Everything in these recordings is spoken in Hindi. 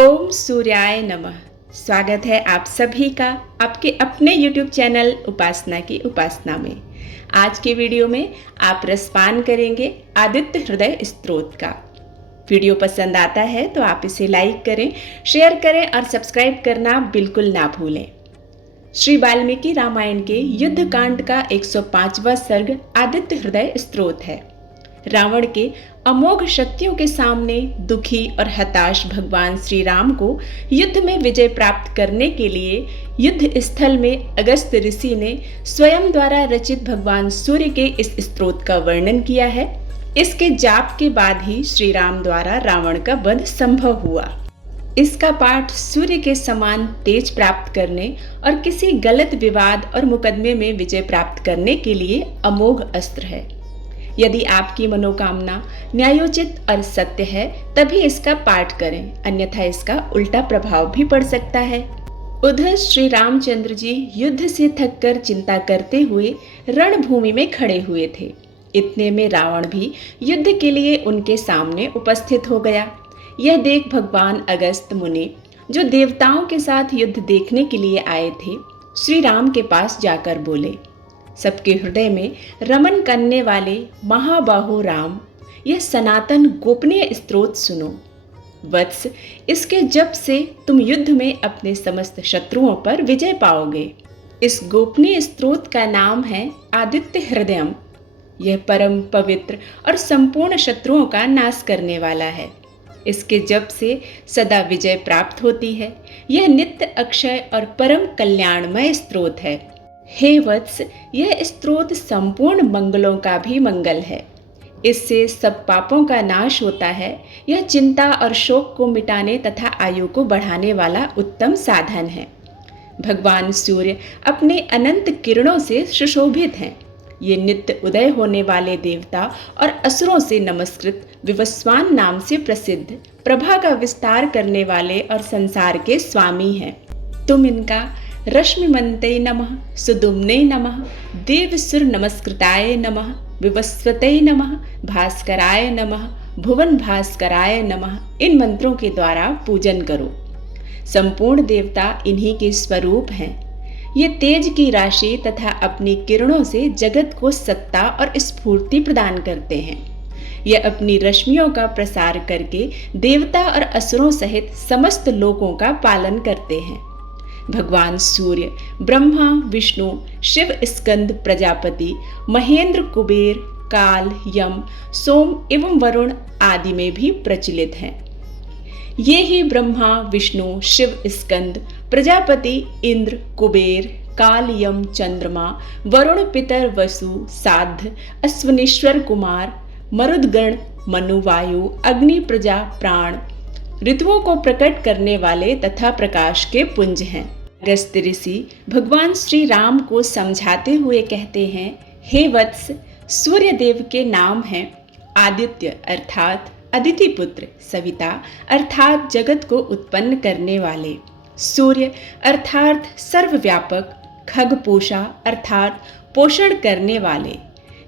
ओम सूर्याय नमः। स्वागत है आप सभी का आपके अपने YouTube चैनल उपासना की उपासना में। आज के वीडियो में आप रसपान करेंगे आदित्य हृदय स्तोत्र का। वीडियो पसंद आता है तो आप इसे लाइक करें, शेयर करें और सब्सक्राइब करना बिल्कुल ना भूलें। श्री वाल्मीकि रामायण के युद्ध कांड का 105वां सर्ग आदित्य हृदय स्तोत्र है। रावण के अमोघ शक्तियों के सामने दुखी और हताश भगवान श्री राम को युद्ध में विजय प्राप्त करने के लिए युद्ध स्थल में अगस्त ऋषि ने स्वयं द्वारा रचित भगवान सूर्य के इस स्तोत्र का वर्णन किया है। इसके जाप के बाद ही श्री राम द्वारा रावण का वध संभव हुआ। इसका पाठ सूर्य के समान तेज प्राप्त करने और किसी गलत विवाद और मुकदमे में विजय प्राप्त करने के लिए अमोघ अस्त्र है। यदि आपकी मनोकामना न्यायोचित और सत्य है तभी इसका पाठ करें, अन्यथा इसका उल्टा प्रभाव भी पड़ सकता है। उधर श्री रामचंद्र जी युद्ध से थककर चिंता करते हुए रणभूमि में खड़े हुए थे। इतने में रावण भी युद्ध के लिए उनके सामने उपस्थित हो गया। यह देख भगवान अगस्त मुनि, जो देवताओं के साथ युद्ध देखने के लिए आए थे, श्री राम के पास जाकर बोले, सबके हृदय में रमन करने वाले महाबाहु राम, यह सनातन गोपनीय स्तोत्र सुनो। वत्स, इसके जप से तुम युद्ध में अपने समस्त शत्रुओं पर विजय पाओगे। इस गोपनीय स्तोत्र का नाम है आदित्य हृदयम। यह परम पवित्र और संपूर्ण शत्रुओं का नाश करने वाला है। इसके जप से सदा विजय प्राप्त होती है। यह नित्य अक्षय और परम कल्याणमय स्तोत्र है। हे वत्स, यह स्तोत्र संपूर्ण मंगलों का भी मंगल है। इससे सब पापों का नाश होता है। यह चिंता और शोक को मिटाने तथा आयु को बढ़ाने वाला उत्तम साधन है। भगवान सूर्य अपने अनंत किरणों से सुशोभित हैं। ये नित्य उदय होने वाले देवता और असुरों से नमस्कृत विवस्वान नाम से प्रसिद्ध प्रभा का विस्तार करने वाले और संसार के स्वामी हैं। तुम इनका रश्मिमन्ते नमः, सुदुम्ने नमः, देवसुर नमस्कृताय नमः, विवस्वते नमः, भास्कराय नमः, भुवन भास्कराय नमः, इन मंत्रों के द्वारा पूजन करो। संपूर्ण देवता इन्हीं के स्वरूप हैं। ये तेज की राशि तथा अपनी किरणों से जगत को सत्ता और स्फूर्ति प्रदान करते हैं। यह अपनी रश्मियों का प्रसार करके देवता और असुरों सहित समस्त लोकों का पालन करते हैं। भगवान सूर्य ब्रह्मा, विष्णु, शिव, स्कंद, प्रजापति, महेंद्र, कुबेर, काल, यम, सोम एवं वरुण आदि में भी प्रचलित हैं। ये ही ब्रह्मा, विष्णु, शिव, स्कंद, प्रजापति, इंद्र, कुबेर, काल, यम, चंद्रमा, वरुण, पितर, वसु, साध, अश्वनीश्वर, कुमार, मरुदगण, मनु, वायु, अग्नि, प्रजा, प्राण, ऋतुओं को प्रकट करने वाले तथा प्रकाश के पुंज हैं। अगस्त ऋषि भगवान श्री राम को समझाते हुए कहते हैं, हे वत्स, सूर्य देव के नाम हैं आदित्य अर्थात अदिति पुत्र, सविता अर्थात जगत को उत्पन्न करने वाले, सूर्य अर्थात सर्वव्यापक, खगपोषा अर्थात पोषण करने वाले,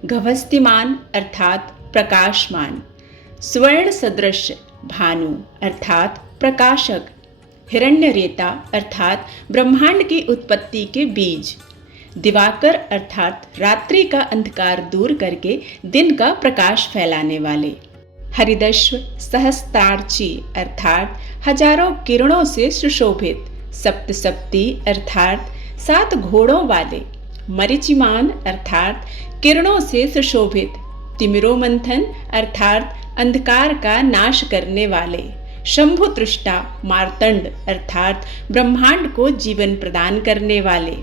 गभस्तिमान अर्थात प्रकाशमान, स्वर्ण सदृश भानु अर्थात प्रकाशक, हिरण्यरेता अर्थात ब्रह्मांड की उत्पत्ति के बीज, दिवाकर अर्थात रात्रि का अंधकार दूर करके दिन का प्रकाश फैलाने वाले, हरिदश्व सहस्त्रार्ची अर्थात हजारों किरणों से सुशोभित, सप्तसप्ती अर्थात 7 घोड़ों वाले, मरीचिमान अर्थात किरणों से सुशोभित, तिमिरोमंथन अर्थात अंधकार का नाश करने वाले, शंभुतृष्टा मार्तंड अर्थात ब्रह्मांड को जीवन प्रदान करने वाले,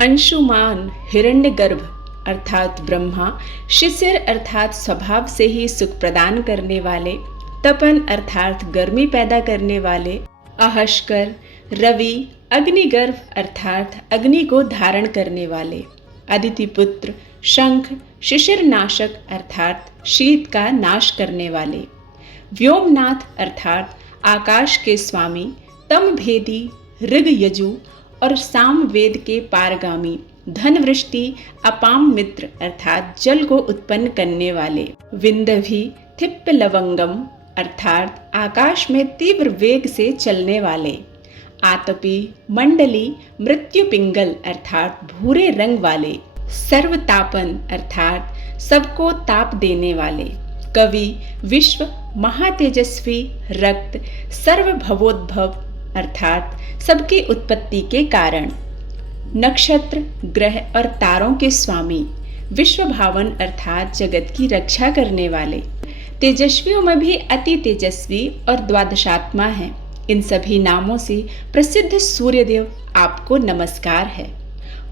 अंशुमान हिरण्यगर्भ अर्थात ब्रह्मा, शिशिर अर्थात स्वभाव से ही सुख प्रदान करने वाले, तपन अर्थात गर्मी पैदा करने वाले, अहश्कर, रवि, अग्निगर्भ अर्थात अग्नि को धारण करने वाले, अदिति पुत्र, शंख, शिशिर नाशक अर्थात शीत का नाश करने वाले, व्योमनाथ अर्थात आकाश के स्वामी, तमभेदी, ऋग, यजु और साम वेद के पारगामी, धनवृष्टि, अपाम मित्र अर्थात जल को उत्पन्न करने वाले, विंदभी, थिप्प लवंगम, अर्थात आकाश में तीव्र वेग से चलने वाले। आतपी, मंडली, मृत्यु पिंगल अर्थात भूरे रंग वाले। सर्वतापन अर्थात सबको ताप देने वाले। कवि, विश्व, महातेजस्वी, रक्त, सर्वभवोद्भव अर्थात सबकी उत्पत्ति के कारण। नक्षत्र, ग्रह और तारों के स्वामी। विश्व भावन अर्थात जगत की रक्षा करने वाले। तेजस्वियों में भी अति तेजस्वी और द्वादशात्मा है। इन सभी नामों से प्रसिद्ध सूर्यदेव आपको नमस्कार है।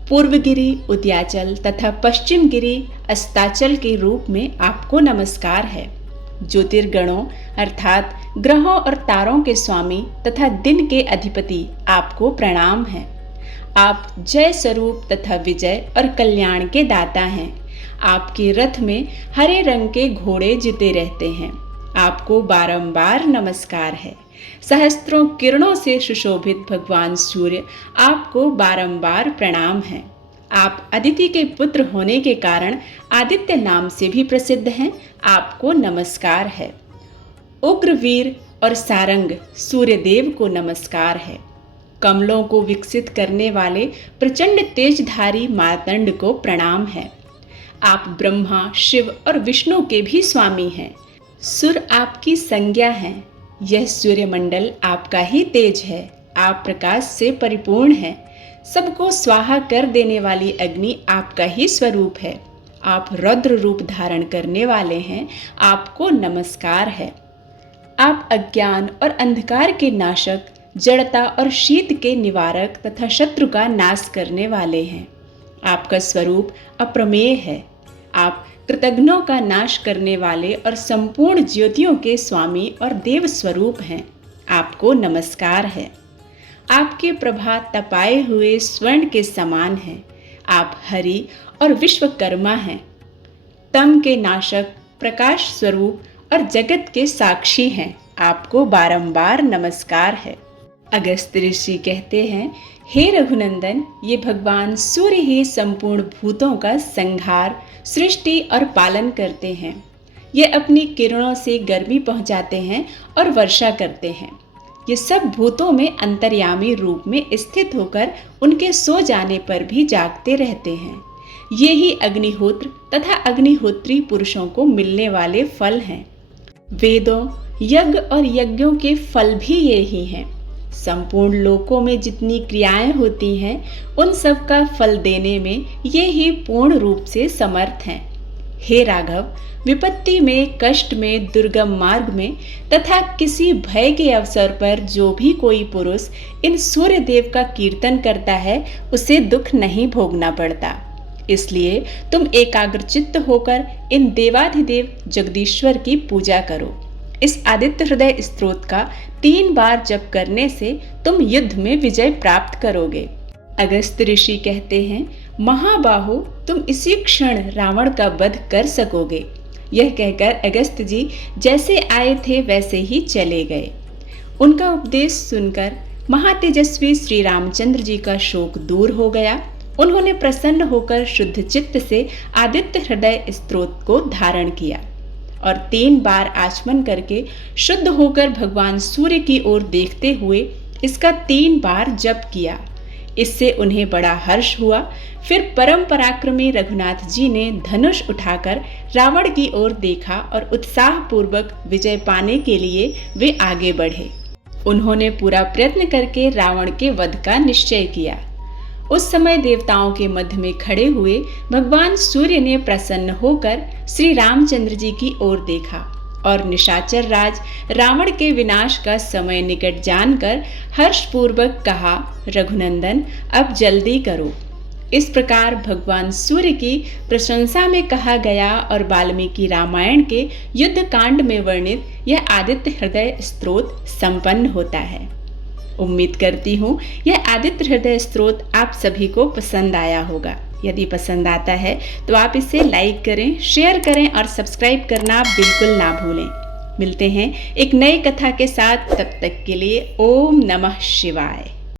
पूर्वगिरी, उदयाचल तथा पश्चिम गिरी, अस्ताचल के रूप में आपको नमस्कार है। ज्योतिर्गणों अर्थात ग्रहों और तारों के स्वामी तथा दिन के अधिपति आपको प्रणाम है। आप जय स्वरूप तथा विजय और कल्याण के दाता हैं। आपके रथ में हरे रंग के घोड़े जीते रहते हैं। आपको बारंबार नमस्कार है। सहस्त्रों किरणों से सुशोभित भगवान सूर्य आपको बारंबार प्रणाम है। आप अदिति के पुत्र होने के कारण आदित्य नाम से भी प्रसिद्ध हैं। आपको नमस्कार है। उग्रवीर और सारंग सूर्यदेव को नमस्कार है। कमलों को विकसित करने वाले प्रचंड तेजधारी मार्तंड को प्रणाम है। आप ब्रह्मा, शिव और विष्णु के भी स्वामी हैं। सुर आपकी संज्ञा हैं। यह सूर्यमंडल आपका ही तेज है। आप प्रकाश से परिपूर्ण हैं। सबको स्वाहा कर देने वाली अग्नि आपका ही स्वरूप है। आप रौद्र रूप धारण करने वाले हैं। आपको नमस्कार है। आप अज्ञान और अंधकार के नाशक, जड़ता और शीत के निवारक तथा शत्रु का नाश करने वाले हैं। आपका स्वरूप अप्रमेय है। आप कृतघ्नों का नाश करने वाले और संपूर्ण ज्योतियों के स्वामी और देव स्वरूप हैं। आपको नमस्कार है। आपके प्रभा तपाए हुए स्वर्ण के समान है। आप हरि और विश्वकर्मा हैं। तम के नाशक, प्रकाश स्वरूप और जगत के साक्षी हैं। आपको बारंबार नमस्कार है। अगस्त ऋषि कहते हैं, हे रघुनंदन, ये भगवान सूर्य ही संपूर्ण भूतों का संहार, सृष्टि और पालन करते हैं। ये अपनी किरणों से गर्मी पहुंचाते हैं और वर्षा करते हैं। ये सब भूतों में अंतर्यामी रूप में स्थित होकर उनके सो जाने पर भी जागते रहते हैं। ये ही अग्निहोत्र तथा अग्निहोत्री पुरुषों को मिलने वाले फल हैं। वेदों, यज्ञ और यज्ञों के फल भी ये ही हैं। संपूर्ण लोकों में जितनी क्रियाएं होती हैं, उन सब का फल देने में ये ही पूर्ण रूप से समर्थ हैं। हे राघव, विपत्ति में, कष्ट में, दुर्गम मार्ग में तथा किसी भय के अवसर पर जो भी कोई पुरुष इन सूर्य देव का कीर्तन करता है, उसे दुख नहीं भोगना पड़ता। इसलिए तुम एकाग्रचित्त होकर इन देवाधिदेव जगदीश्वर की पूजा करो। इस आदित्य हृदय स्तोत्र का 3 बार जप करने से तुम युद्ध में विजय प्राप्त करोगे। अगस्त ऋषि कहते हैं, महाबाहो, तुम इसी क्षण रावण का वध कर सकोगे। यह कहकर अगस्त जी जैसे आए थे वैसे ही चले गए। उनका उपदेश सुनकर महातेजस्वी श्री रामचंद्र जी का शोक दूर हो गया। उन्होंने प्रसन्न होकर शुद्ध चित्त से आदित्य हृदय स्तोत्र को धारण किया और 3 बार आचमन करके शुद्ध होकर भगवान सूर्य की ओर देखते हुए इसका 3 बार जप किया। इससे उन्हें बड़ा हर्ष हुआ। फिर परम पराक्रमी रघुनाथ जी ने धनुष उठाकर रावण की ओर देखा और उत्साह पूर्वक विजय पाने के लिए वे आगे बढ़े। उन्होंने पूरा प्रयत्न करके रावण के वध का निश्चय किया। उस समय देवताओं के मध्य में खड़े हुए भगवान सूर्य ने प्रसन्न होकर श्री रामचंद्र जी की ओर देखा और निशाचर राज रावण के विनाश का समय निकट जानकर हर्षपूर्वक कहा, रघुनंदन, अब जल्दी करो। इस प्रकार भगवान सूर्य की प्रशंसा में कहा गया और वाल्मीकि रामायण के युद्ध कांड में वर्णित यह आदित्य हृदय स्तोत्र संपन्न होता है। उम्मीद करती हूँ यह आदित्य हृदय स्तोत्र आप सभी को पसंद आया होगा। यदि पसंद आता है तो आप इसे लाइक करें, शेयर करें और सब्सक्राइब करना बिल्कुल ना भूलें। मिलते हैं एक नई कथा के साथ, तब तक के लिए ओम नमः शिवाय।